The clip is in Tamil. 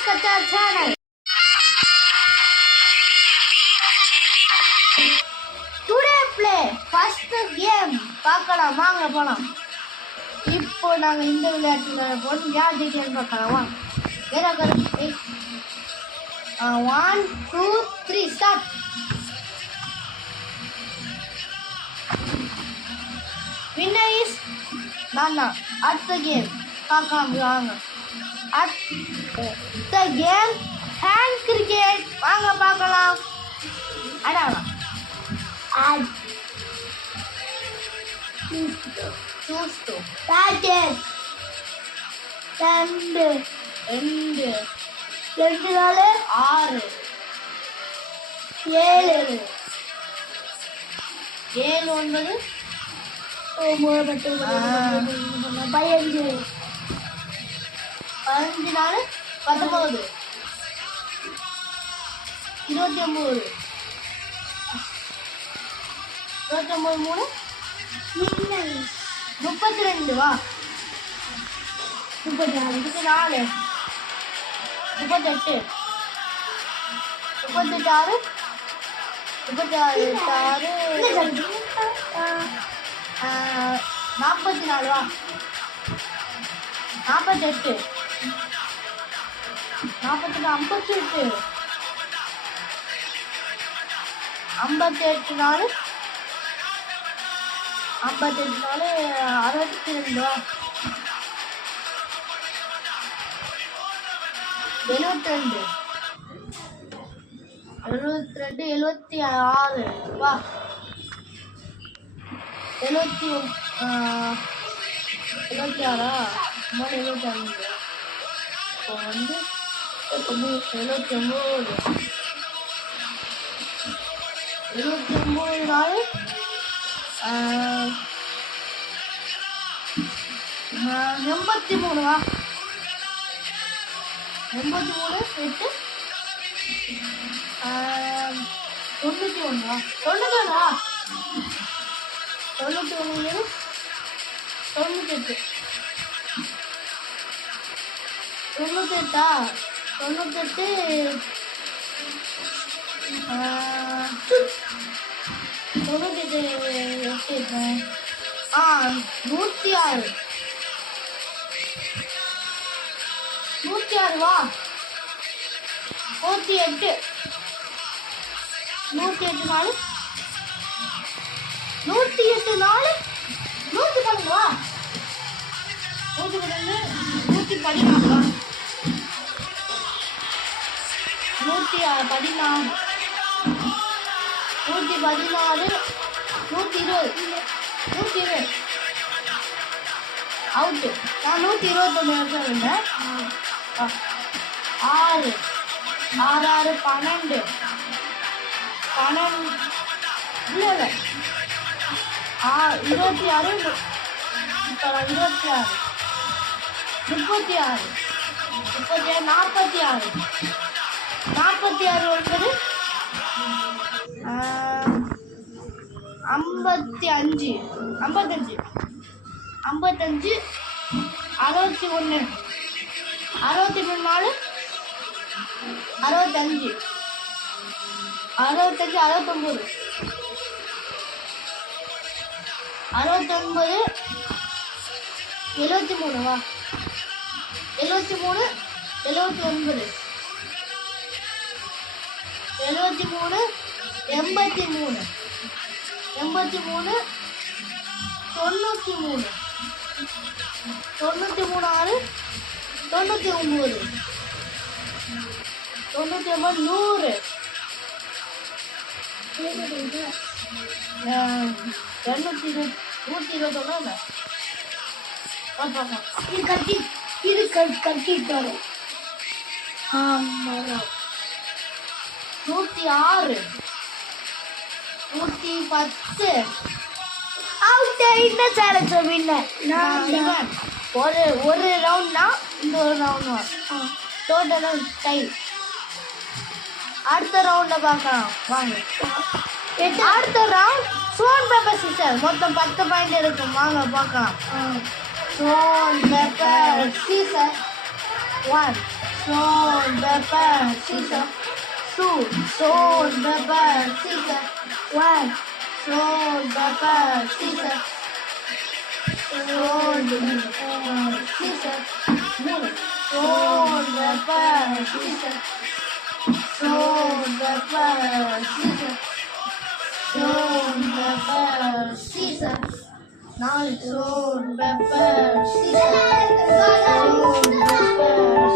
Games Kata channel. Today play first game பார்க்கலாம் வாங்க போலாம். இப்போ நாங்க இந்த விளையாட்டுல போட்டு யார் ஜெயிச்சேன்னு பார்க்கலாம் வாங்க. வேற கரு 1 2 3 ஸ்டார்ட். Winner is Nana. அடுத்த கேம் பார்க்கலாம் வாங்க. அடுத்த கேம் ஹேண்ட் கிரிக்கெட் வாங்க பார்க்கலாம். அடாடா choose to packet ரெண்டு நாலு 6 7 9 15 நாலு 19 29 3 32 வா 34 38 36 44 வா 48 58 நாலு 62 வா 72 76 வா 76 இப்போ வந்து 79 நாள் 83 வா 83 8 91 வா 91 வா 91 98 106 வா 108 நாலு 108 நாலு 112 வா 112 114 வா 114 120 அவுட்டு நான் 121 வருஷம் இருந்தேன் 6 12 இல்லை 26 இப்போ 26 36 46 ஒன்பது 55 61 63 4 65 69 73 வா 73 79 93 93 93 93 6 99 99 100 121 இது கட்டிட்டு வரும் 106 110 அவுட் இந்த சேலஞ்ச் வின்னர் ஒரு ரவுண்ட்னா இந்த ஒரு ரவுண்ட் டோட்டலாக டைம் அடுத்த ரவுண்டில் பார்க்கலாம் வாங்க அடுத்த ரவுண்ட் ஸ்டோன் பேப்பர் சிசர் மொத்தம் 10 பாயிண்ட் இருக்கும் வாங்க பார்க்கலாம் stone paper scissor 1 Stone, pepper, scissors. Two. Stone, pepper, scissors. One. Stone, pepper, scissors. Stone, pepper, scissors. Stone, pepper, scissors. Stone, pepper, scissors. Stone, pepper, scissors. Now it's stone, pepper, scissors. Stone, pepper,